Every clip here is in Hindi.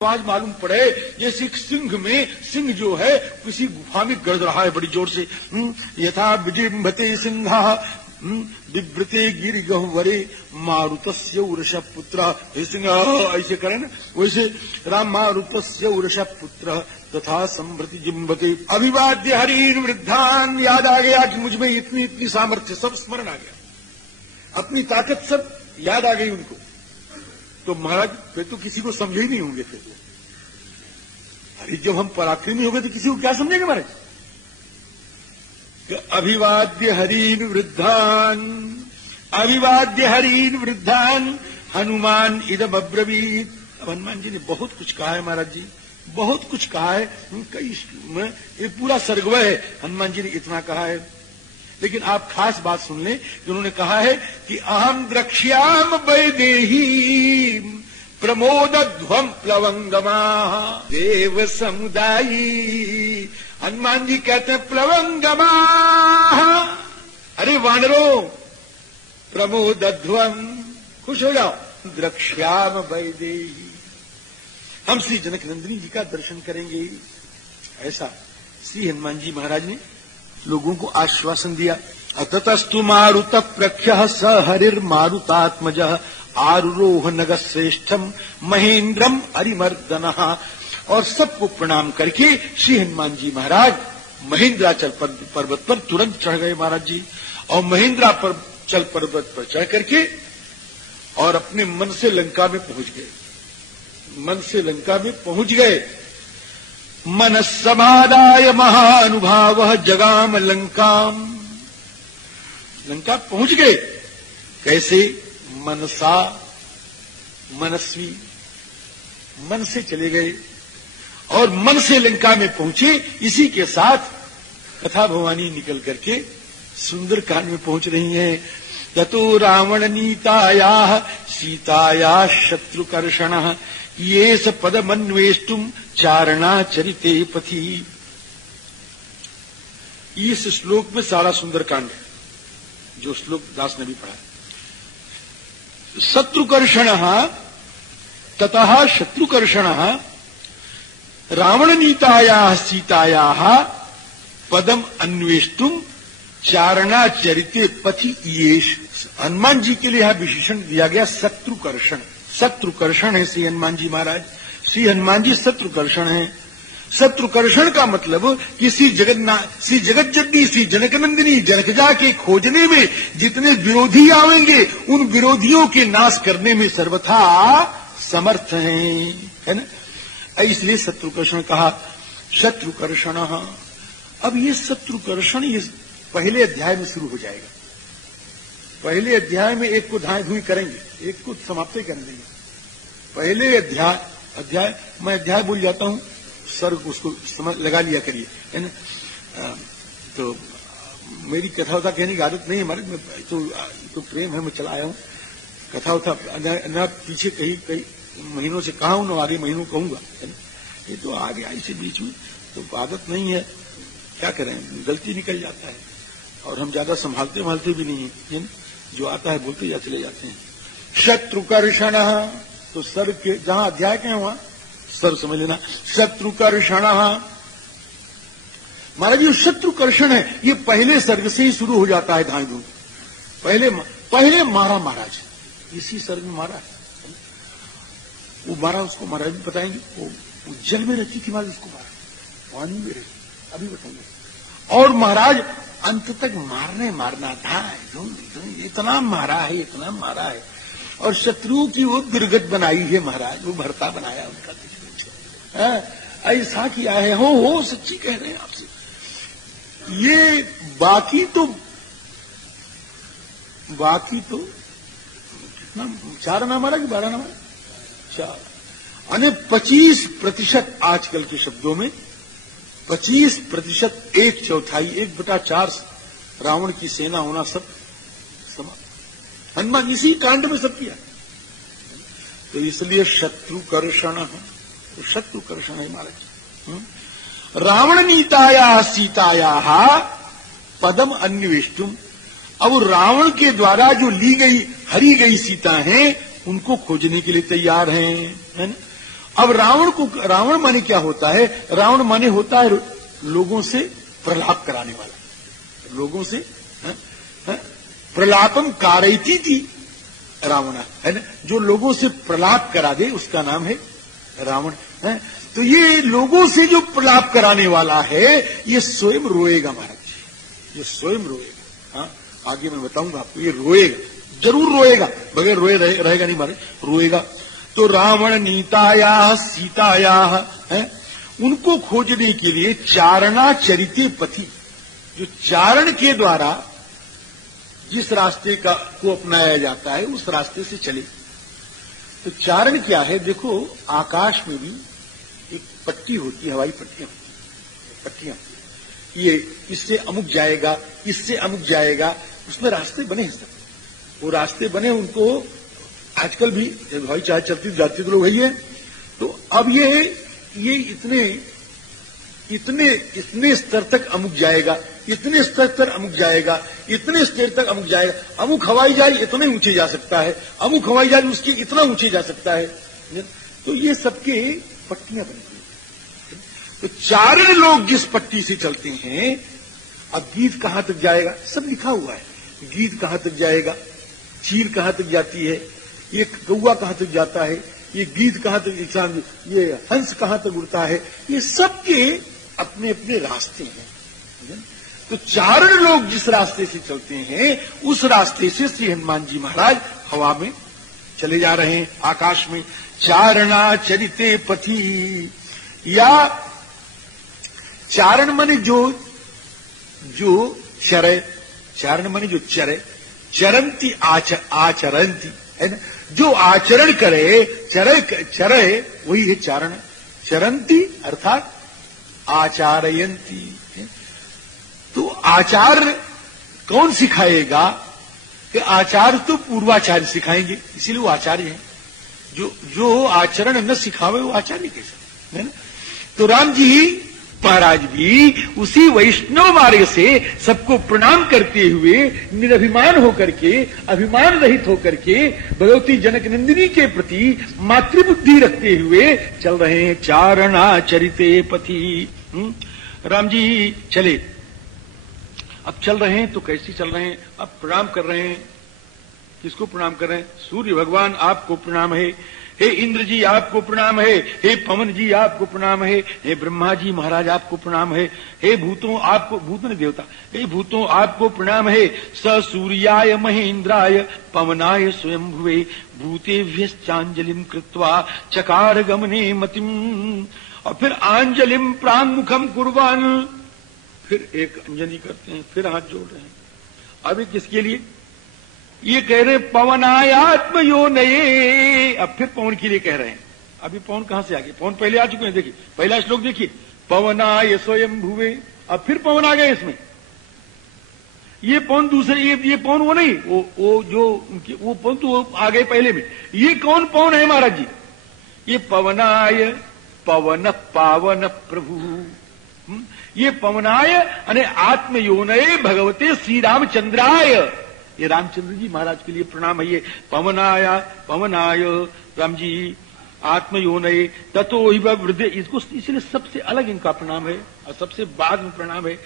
आवाज मालूम पड़े जैसे सिंह में सिंह जो है किसी गुफा में गर्ज रहा है बड़ी जोर से। यथा विजिम्भते सिंहा विव्रते गिरिगह्वरे मारुतस्य उर्षभ पुत्र। सिंह ऐसे करें ना, वैसे राम मारुतस्य उर्षभ पुत्र तथा संभृति जिम्भते। अभिवाद्य हरीन वृद्धान, याद आ गया कि मुझ में इतनी इतनी सामर्थ्य, सब स्मरण आ गया, अपनी ताकत सब याद आ गई उनको। तो महाराज फिर तो किसी को समझे ही नहीं होंगे। फिर अरे जब हम पराक्रमी हो गए तो किसी को क्या समझेंगे महाराज। अभिवाद्य हरीन वृद्धान, अभिवाद्य हरीन वृद्धान हनुमान इदम अब्रवीत। अब हनुमान जी ने बहुत कुछ कहा है महाराज जी, बहुत कुछ कहा है। कई ये पूरा सर्गवय है, हनुमान जी ने इतना कहा है। लेकिन आप खास बात सुन लें कि उन्होंने कहा है कि अहम द्रक्ष्याम वैदेही प्रमोदध्वम प्लवंगमा देव समुदायी। हनुमान जी कहते हैं प्लवंगमा, अरे वानरों प्रमोदध्वम, खुश हो जाओ। द्रक्ष्याम वैदेही, हम श्री जनक नंदिनी जी का दर्शन करेंगे। ऐसा श्री हनुमान जी महाराज ने लोगों को आश्वासन दिया। ततस्तु मारुत प्रख्य स हरिर मारुतात्मज आरुरोह नग श्रेष्ठम महेंद्रम अरिमर्दन। और सबको प्रणाम करके श्री हनुमान जी महाराज महेंद्राचल पर्वत पर तुरंत चढ़ गए महाराज जी। और महेंद्राचल पर्वत पर चढ़ करके और अपने मन से लंका में पहुंच गए, मन से लंका में पहुंच गए। मनस्समादाय महानुभाव जगाम लंकाम, लंका पहुंच गए। कैसे? मनसा, मनस्वी, मन से चले गए और मन से लंका में पहुंचे। इसी के साथ कथा भवानी निकल करके सुंदर कांड में पहुंच रही है। ततो रावण नीताया सीताया शत्रुकर्षण ये स पदमन्वेष्टुम चारणा चरिते पथि। इस श्लोक में सारा सुंदर कांड है, जो श्लोक दास ने भी पढ़ा। शत्रुकर्षण ततः शत्रुकर्षण रावण नीताया सीताया पदम अन्वेष्टुम चारणा चरिते पथि येष। हनुमान जी के लिए यह विशेषण दिया गया शत्रुकर्षण। शत्रुकर्षण है श्री हनुमान जी महाराज। श्री हनुमान जी शत्रुकर्षण है। शत्रुकर्षण का मतलब कि श्री जगज्जननी श्री जनकनंदिनी जनकजा के खोजने में जितने विरोधी आवेंगे उन विरोधियों के नाश करने में सर्वथा समर्थ हैं, है ना। इसलिए शत्रुकर्षण कहा। शत्रुकर्षण, अब ये शत्रुकर्षण ये पहले अध्याय में शुरू हो जाएगा। पहले अध्याय में एक को धाए धुई करेंगे, एक को समाप्त कर देंगे। पहले अध्याय मैं अध्याय भूल जाता हूं, सर्ग उसको समझ लगा लिया करिए, है ना। तो मेरी कथा उथा कहने की आदत नहीं है हमारे, तो प्रेम है, मैं चला आया हूं। कथा उथा न पीछे कई महीनों से कहा हूं, न आगे महीनों कहूंगा, है ना। ये तो आ गया इसे बीच में, तो आदत नहीं है, क्या करें, गलती निकल जाता है। और हम ज्यादा संभालते भी नहीं है ना, जो आता है बोलते या चले जाते हैं। शत्रुकर्षण, तो सर्ग के जहां अध्याय के हैं वहां सर्ग समझ लेना। शत्रुकर्षण महाराज, ये शत्रुकर्षण है, ये पहले सर्ग से ही शुरू हो जाता है। धाई धूम पहले मारा महाराज, इसी सर्ग में मारा है। वो मारा, उसको महाराज भी बताएंगे। वो जल में रहती थी महाराज, उसको मारा, पानी में रहती, अभी बताएंगे। और महाराज अंत तक मारना था, इतना मारा है, इतना मारा है। और शत्रु की वो दुर्गत बनाई है महाराज, वो भरता बनाया उनका। ऐसा किया है, हो सच्ची कह रहे हैं आपसे। ये बाकी तो कितना 4 ना मारा कि 12 ना मारा? 4। यानी 25% आजकल के शब्दों में 25%, 1/4, 1/4 रावण की सेना होना सब हनुमान इसी कांड में सब किया। तो इसलिए शत्रुकर्षण है, तो शत्रुकर्षण है महाराज। रावण नीताया सीताया पदम अन्वेष्टुम। अब रावण के द्वारा जो ली गई हरी गई सीता हैं उनको खोजने के लिए तैयार हैं, है ना। अब रावण माने क्या होता है? रावण माने होता है लोगों से प्रलाप कराने वाला, लोगों से प्रलापम कारयती थी रावण, है ना, जो लोगों से प्रलाप करा दे उसका नाम है रावण, है? तो ये लोगों से जो प्रलाप कराने वाला है ये स्वयं रोएगा महाराज जी, ये स्वयं रोएगा। हाँ, आगे मैं बताऊंगा आपको, ये रोएगा, जरूर रोएगा, बगैर रोए रहेगा नहीं महाराज, रोएगा। तो रावण नीताया सीताया, है, उनको खोजने के लिए चारणा चरिते पथि, जो चारण के द्वारा जिस रास्ते को अपनाया जाता है उस रास्ते से चले। तो चारण क्या है? देखो, आकाश में भी एक पट्टी होती है, हवाई पट्टियां, ये इससे अमुक जाएगा, इससे अमुक जाएगा, उसमें रास्ते बने हैं सब, वो रास्ते बने, उनको आजकल भी हवाई जहाज चलती जाती तो लोग है। तो अब ये इतने स्तर तक अमुक जाएगा, इतने स्तर तक अमुक जाएगा, इतने स्तर तक अमुक जाएगा, अमुक हवाई जहाज इतने ऊंचे जा सकता है, अमुक हवाई जहाज उसके इतना ऊंचे जा सकता है। तो ये सबके पट्टियां बनी हुई। तो चारण लोग जिस पट्टी से चलते हैं, अब गीत कहां तक जाएगा सब लिखा हुआ है, गीत कहां तक जाएगा, चील कहां तक जाती है, ये कौवा कहां तक जाता है, ये गीत कहां तक, ये हंस कहां तक उड़ता है, ये सबके अपने अपने रास्ते हैं। तो चारण लोग जिस रास्ते से चलते हैं उस रास्ते से श्री हनुमान जी महाराज हवा में चले जा रहे हैं, आकाश में। चारणा चरिते पथि, या चारण माने जो चरे, चारण माने जो चरे, चरंती आचरंती, है ना, जो आचरण करे, चरे वही है चारण। चरंती अर्थात आचारयंती। तो आचार कौन सिखाएगा? कि आचार तो पूर्वाचार्य सिखाएंगे, इसीलिए वो आचार्य हैं। जो आचरण न सिखावे वो आचार्य कैसे, है ना। तो राम जी महाराज भी उसी वैष्णव मार्ग से सबको प्रणाम करते हुए, निरभिमान होकर के, अभिमान रहित होकर के, भगवती जनक नंदिनी के प्रति मातृबुद्धि रखते हुए चल रहे हैं। चारणा चरिते पथि, राम जी चले, अब चल रहे हैं तो कैसे चल रहे हैं? अब प्रणाम कर रहे हैं, किसको प्रणाम कर रहे हैं? सूर्य भगवान आपको प्रणाम है, हे इंद्र जी आपको प्रणाम है, हे पवन जी आपको प्रणाम है, हे ब्रह्मा जी महाराज आपको प्रणाम है, हे भूतों आपको, भूत ने देवता, हे भूतों आपको प्रणाम है। स सूर्याय महेंद्राय पवनाय स्वयंभुवे भूतेभ्यश्चांजलिं कृत्वा चकार गमने मतिम। और फिर आंजलिम प्रांगमुखम कुर्वान, फिर एक अंजलि करते हैं, फिर हाथ जोड़ रहे हैं। अभी किसके लिए? ये कह रहे पवनायात्म यो नये, अब फिर पवन के लिए कह रहे हैं। अभी पवन कहां से आ गए? पवन पहले आ चुके हैं, देखिए पहला श्लोक देखिए, पवनाय स्वयं भुवे, अब फिर पवन आ गए इसमें। ये पवन दूसरे, ये पवन वो नहीं, वो पवन तो आ गए पहले में। ये कौन पवन है महाराज जी? ये पवनाय, पवन पावन प्रभु, ये पवनाय यानी आत्मयोनये भगवते श्री रामचंद्राय, ये रामचंद्र जी महाराज के लिए प्रणाम है। ये पवनाय राम जी आत्मयोनये ततो ही वृद्धि, इसको इसलिए सबसे अलग इनका प्रणाम है और सबसे बाद में प्रणाम है।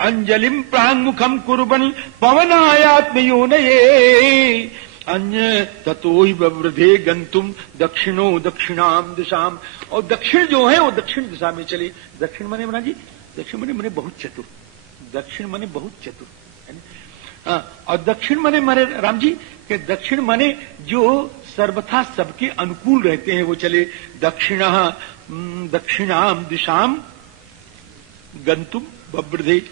अंजलिम प्रांगमुखम कुर्बन पवनाय आत्मयोनये अन्य ततो ही वृद्धे गंतुम दक्षिणो दक्षिणाम दिशाम, और दक्षिण जो है वो दक्षिण दिशा में चले। दक्षिण मने महाराज जी, दक्षिण मने बहुत चतुर, दक्षिण मने बहुत चतुर, और दक्षिण मने राम जी के दक्षिण मने जो सर्वथा सबके अनुकूल रहते हैं वो चले। दक्षिणाम दिशाम गंतुम बवृधे,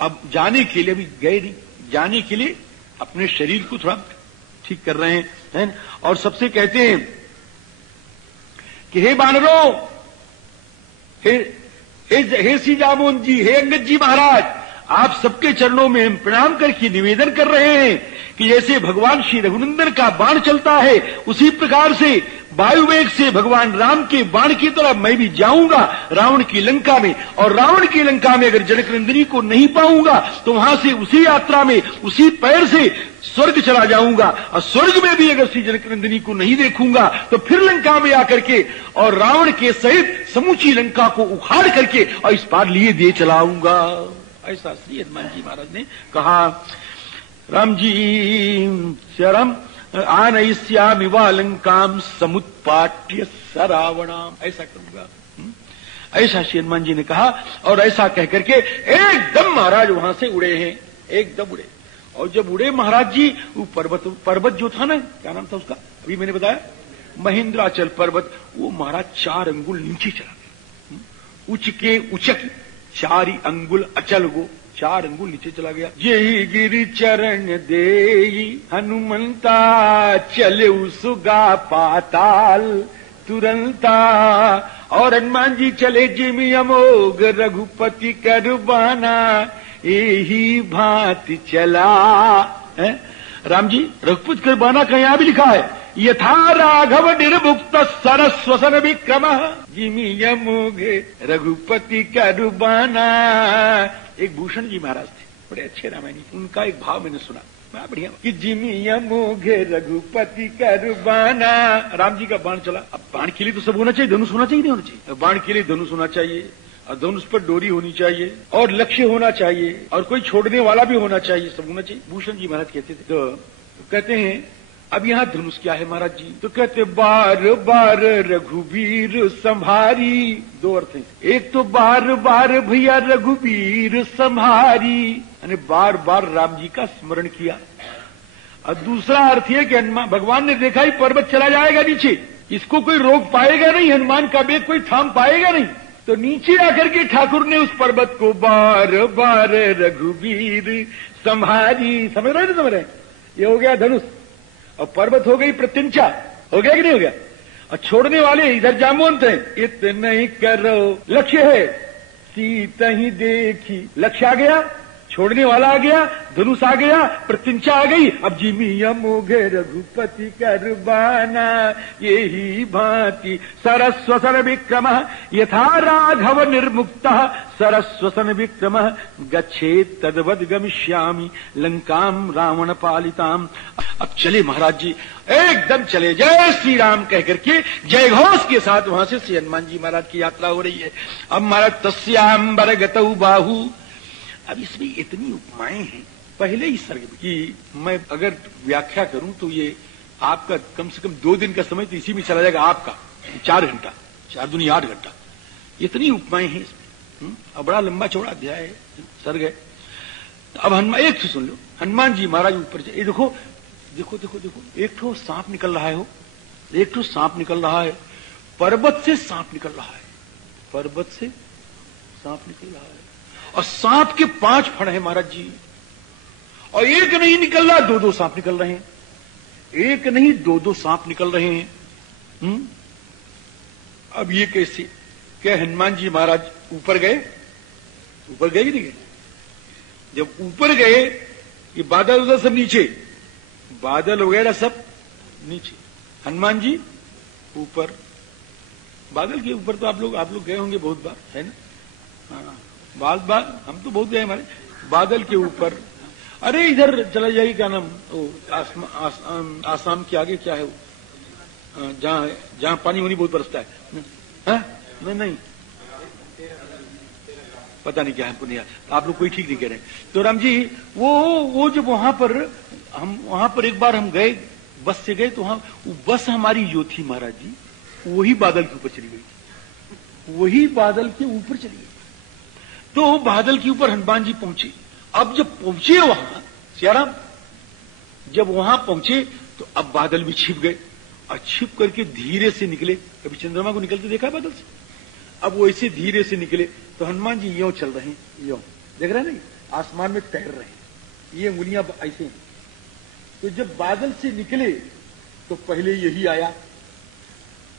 अब जाने के लिए, अभी गए नहीं, जाने के लिए अपने शरीर को थोड़ा ठीक कर रहे हैं। और सबसे कहते हैं कि हे बानरों, हे श्री जामोन जी, हे अंगद जी महाराज, आप सबके चरणों में हम प्रणाम करके निवेदन कर रहे हैं कि जैसे भगवान श्री रघुनंदन का बाण चलता है उसी प्रकार से वायुवेग से भगवान राम के बाण की तरह मैं भी जाऊंगा रावण की लंका में, और रावण की लंका में अगर जनक नंदिनी को नहीं पाऊंगा तो वहां से उसी यात्रा में उसी पैर से स्वर्ग चला जाऊंगा, और स्वर्ग में भी अगर श्री जनकनंदिनी को नहीं देखूंगा तो फिर लंका में आकर के और रावण के सहित समूची लंका को उखाड़ करके और इस पार लिए दे चलाऊंगा। ऐसा श्री हनुमान जी महाराज ने कहा। राम जी शरम आनयिष्यामि वा लंकाम समुत्पाट्य सरावणाम, ऐसा करूंगा। ऐसा श्री हनुमान जी ने कहा, और ऐसा कहकर के एकदम महाराज वहां से उड़े हैं, एकदम उड़े। और जब उड़े महाराज जी, वो पर्वत जो था ना, क्या नाम था उसका, अभी मैंने बताया, महेंद्राचल पर्वत, वो महाराज 4 अंगुल नीचे चला गया। उच के उचक 4 अंगुल अचल गो, 4 अंगुल नीचे चला गया। यही गिरि चरण देई हनुमंता, चले सुगा पाताल तुरंता। और हनुमान जी चले जिमि अमोघ रघुपति करबाना, यही भांति चला है। राम जी रघुपति करबाना का यहां भी लिखा है, यथा राघव निर्मुक्त सरस्वसन विक्रम, जिमि अमोघ रघुपति करबाना। एक भूषण जी महाराज थे, बड़े अच्छे रामायणी, उनका एक भाव मैंने सुना, बड़ा बढ़िया, कि जिमि अमोघ रघुपति करबाना। राम जी का बाण चला। अब बाण के लिए तो सब होना चाहिए, धनुष होना चाहिए, नहीं होना चाहिए? बाण के लिए धनुष होना चाहिए, और धनुष पर डोरी होनी चाहिए, और लक्ष्य होना चाहिए, और कोई छोड़ने वाला भी होना चाहिए, सब होना चाहिए। भूषण जी महाराज कहते थे। तो कहते हैं अब यहाँ धनुष क्या है महाराज जी? तो कहते बार बार रघुवीर संभारी, 2 अर्थ हैं। एक तो बार बार भैया रघुवीर संभारी, यानी बार बार राम जी का स्मरण किया। और दूसरा अर्थ है कि भगवान ने देखा ही पर्वत चला जाएगा नीचे, इसको कोई रोक पाएगा नहीं, हनुमान का वेग कोई थाम पाएगा नहीं, तो नीचे आकर के ठाकुर ने उस पर्वत को बार बार रघुवीर संभारी। समझ रहे, नहीं समझ रहे? ये हो गया धनुष, और पर्वत हो गई प्रत्यंचा, हो गया कि नहीं हो गया? और छोड़ने वाले इधर जामवंत हैं, इतना ही करो, लक्ष्य है सीता ही देखी, लक्ष्य आ गया, छोड़ने वाला आ गया, धनुष आ गया, प्रत्यंचा आ गई। अब जिमि अमोघ रघुपति करबाना, यही भांति सरस्वसन विक्रम, यथा राघव निर्मुक्त सरस्वसन विक्रम, गच्छेत तद्वद गमिष्यामि लंकाम रावण पालिताम। अब चले महाराज जी, एकदम चले, जय श्री राम कह करके जय घोष के साथ वहां से श्री हनुमान जी महाराज की यात्रा हो रही है। अब महाराज तस्यांबर गतौ बाहु। अब इसमें इतनी उपमाएं हैं पहले ही सर्ग की, मैं अगर व्याख्या करूं तो ये आपका कम से कम 2 दिन का समय तो इसी में चला जाएगा, आपका 4 घंटा, 4 दूनी 8 घंटा, इतनी उपमाएं हैं इसमें। अब बड़ा लंबा चौड़ा अध्याय है, सर्ग है। अब हनुमान, एक तो सुन लो, हनुमान जी महाराज ऊपर, ये देखो देखो देखो देखो, एक तो सांप निकल रहा है, हो एक तो सांप निकल रहा है, पर्वत से सांप निकल रहा है, पर्वत से सांप निकल रहा है, और सांप के 5 फण है महाराज जी, और एक नहीं निकल रहा, 2-2 सांप निकल रहे हैं, एक नहीं 2-2 सांप निकल रहे हैं। अब ये कैसे? क्या हनुमान जी महाराज ऊपर गए? ऊपर गए कि नहीं गए? जब ऊपर गए, ये बादल उधर सब नीचे, बादल वगैरह सब नीचे, हनुमान जी ऊपर। बादल के ऊपर तो आप लोग गए होंगे बहुत बार, है ना? हाँ, बार हम तो बहुत गए हमारे बादल के ऊपर। अरे इधर चला जाइए, क्या नाम, आसाम के आगे क्या है वो, जहां पानी वानी बहुत बरसता है, नहीं पता नहीं क्या है, हमको नहीं, आप लोग कोई ठीक नहीं कह रहे। तो राम जी वो जब वहां पर एक बार हम गए, बस से गए, तो वहां वो बस हमारी जो थी महाराज जी, वही बादल के ऊपर चली गई, वही बादल के ऊपर चली गई। तो बादल के ऊपर हनुमान जी पहुंचे। अब जब पहुंचे वहां, सियाराम जब वहां पहुंचे तो अब बादल भी छिप गए, और छिप करके धीरे से निकले। कभी चंद्रमा को निकलते देखा है बादल से? अब वो ऐसे धीरे से निकले, तो हनुमान जी यूं चल रहे हैं, यूं देख रहे हैं, नहीं आसमान में तैर रहे हैं, ये उंगलियां ऐसे हैं। तो जब बादल से निकले तो पहले यही आया,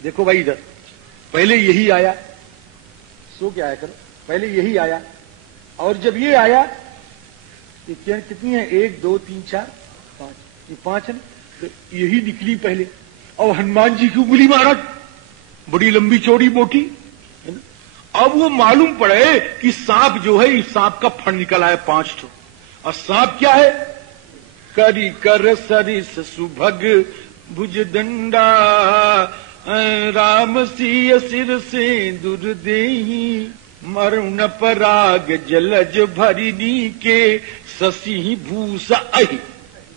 देखो भाई इधर, पहले यही आया, सो क्या आया करो, पहले यही आया, और जब ये आया तो कितनी है, 1 2 3 4 5, ये 5 है, तो यही निकली पहले। और हनुमान जी की उंगली महाराज बड़ी लंबी चौड़ी मोटी है ना। अब वो मालूम पड़े कि सांप जो है, इस सांप का फण निकला है 5 ठो, और सांप क्या है, करी कर सरिस सुभग भुज दंडा, राम सिय सिर से दुर्देही, मरुण पराग जलज भरिनी के, शशि भूषा अहि।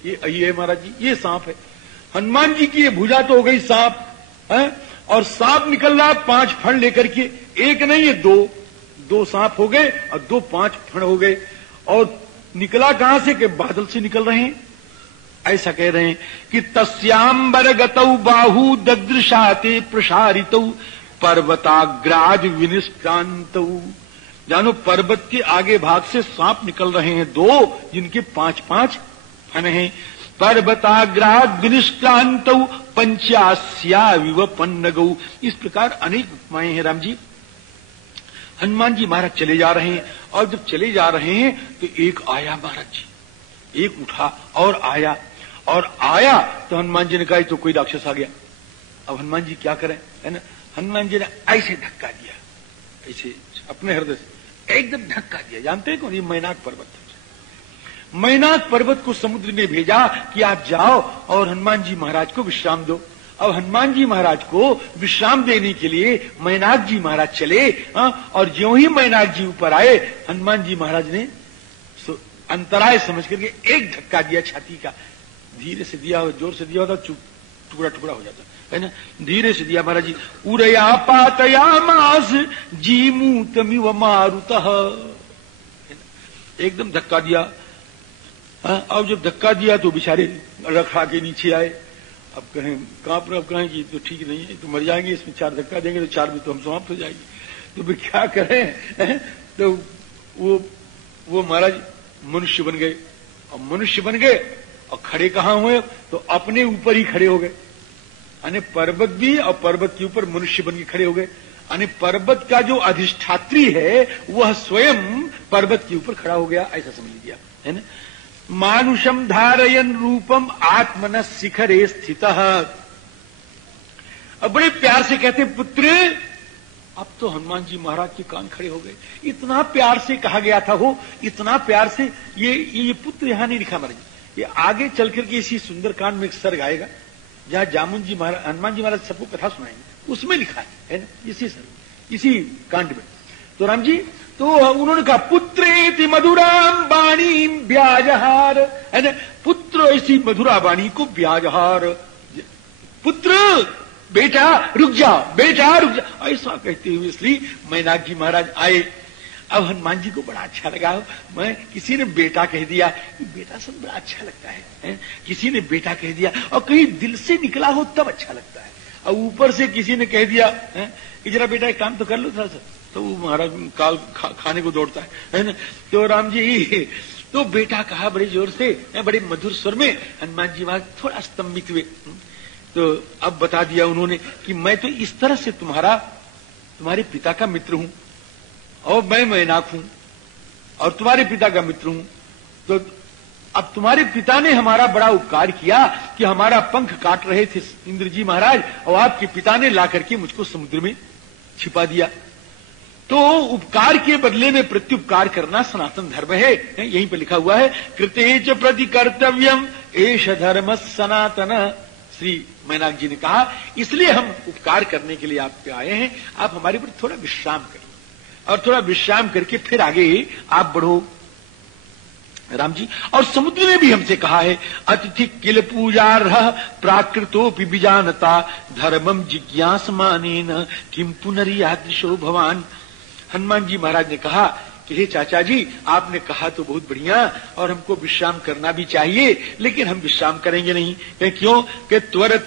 ये अहि है महाराज जी, ये सांप है। हनुमान जी की ये भुजा तो हो गई सांप है, और सांप निकल रहा 5 फण लेकर के, एक नहीं है दो सांप हो गए और 2 5 फण हो गए। और निकला कहां से? कि बादल से निकल रहे हैं। ऐसा कह रहे हैं कि तस्यांबर गतौ बाहु ददृशाते प्रसारितौ, पर्वताग्राज विनिष्क्रांतौ। जानो पर्वत के आगे भाग से सांप निकल रहे हैं 2, जिनके 5 5 फन हैं। पर्वताग्राज विनिष्क्रांतौ, पंचास्या विवपन्नगौ। इस प्रकार अनेक उपमाएं हैं राम जी। हनुमान जी महाराज चले जा रहे हैं, और जब चले जा रहे हैं तो एक आया महाराज जी, एक उठा और आया, तो हनुमान जी ने कहा तो कोई राक्षस आ गया। अब हनुमान जी क्या करें, है ना। हनुमान जी ने ऐसे धक्का दिया, ऐसे अपने हृदय से एकदम धक्का दिया। जानते हैं कौन? ये मैनाक पर्वत है। मैनाक पर्वत को समुद्र ने भेजा कि आप जाओ और हनुमान जी महाराज को विश्राम दो। अब हनुमान जी महाराज को विश्राम देने के लिए मैनाक जी महाराज चले, और ज्यों ही मैनाक जी ऊपर आए, हनुमान जी महाराज ने अंतराय समझ करके एक धक्का दिया छाती का। धीरे से दिया, जोर से दिया होता टुकड़ा टुकड़ा हो जाता है ना। धीरे से दिया महाराज जी। उरया पातया मास जीमूतमिव मारुतः, एकदम धक्का दिया। अब जब धक्का दिया तो बेचारे रखा के नीचे आए। अब कहें कांप रहे, अब कहें कि तो ठीक नहीं है, तो मर जाएंगे, इसमें 4 धक्का देंगे तो 4 में तो हम समाप्त हो जाएंगे, तो फिर क्या करें। तो वो महाराज मनुष्य बन गए, और मनुष्य बन गए और खड़े कहां हुए? तो अपने ऊपर ही खड़े हो गए। यानी पर्वत भी, और पर्वत के ऊपर मनुष्य बन के खड़े हो गए। यानी पर्वत का जो अधिष्ठात्री है वह स्वयं पर्वत के ऊपर खड़ा हो गया, ऐसा समझ लिया, है ना। मानुषम धारयन रूपम आत्मन शिखरे स्थितः। अब बड़े प्यार से कहते पुत्र। अब तो हनुमान जी महाराज के कान खड़े हो गए। इतना प्यार से कहा गया था, हो इतना प्यार से। ये पुत्र यहां नहीं लिखा महाराज, ये आगे चल करके इसी सुंदरकांड में एक सर्ग आएगा, जहां जामुन जी महाराज, हनुमान जी महाराज सबको कथा सुनाएंगे, उसमें लिखा है ना, इसी सर्ग, इसी कांड में। तो राम जी तो उन्होंने कहा पुत्रेति मधुराम वाणी ब्याजहार, है ना। पुत्र ऐसी मधुरा वाणी को ब्याजहार, पुत्र बेटा रुक जा, बेटा रुक जा, ऐसा कहते हुए इसलिए मैनाक जी महाराज आए। अब हनुमान जी को बड़ा अच्छा लगा। मैं किसी ने बेटा कह दिया, बेटा सब बड़ा अच्छा लगता है? किसी ने बेटा कह दिया और कहीं दिल से निकला हो तब अच्छा लगता है। और ऊपर से किसी ने कह दिया कि जरा बेटा एक काम तो कर लो थोड़ा सा, तो वो महाराज काल खाने को दौड़ता है ना। तो राम जी तो बेटा कहा बड़े जोर से, बड़े मधुर स्वर में। हनुमान जी महाराज थोड़ा स्तंभित हुए। तो अब बता दिया उन्होंने कि मैं तो इस तरह से तुम्हारे पिता का मित्र हूं, और मैं मैनाक हूं और तुम्हारे पिता का मित्र हूं। तो अब तुम्हारे पिता ने हमारा बड़ा उपकार किया कि हमारा पंख काट रहे थे इंद्र जी महाराज, और आपके पिता ने ला करके मुझको समुद्र में छिपा दिया। तो उपकार के बदले में प्रत्युपकार करना सनातन धर्म है, यहीं पर लिखा हुआ है कृतेच प्रति कर्तव्यम एष धर्म सनातन। श्री मैनाक जी ने कहा इसलिए हम उपकार करने के लिए आप पे आए हैं, आप हमारे पर थोड़ा विश्राम करें, और थोड़ा विश्राम करके फिर आगे आप बढ़ो राम जी। और समुद्र ने भी हमसे कहा है अतिथि किल पूजार्ह प्राकृतोपि विजानता धर्मम जिज्ञासमानेन किम पुनरियादृशो भवान। हनुमान जी महाराज ने कहा कि हे चाचा जी, आपने कहा तो बहुत बढ़िया, और हमको विश्राम करना भी चाहिए, लेकिन हम विश्राम करेंगे नहीं। क्यों? कि त्वरत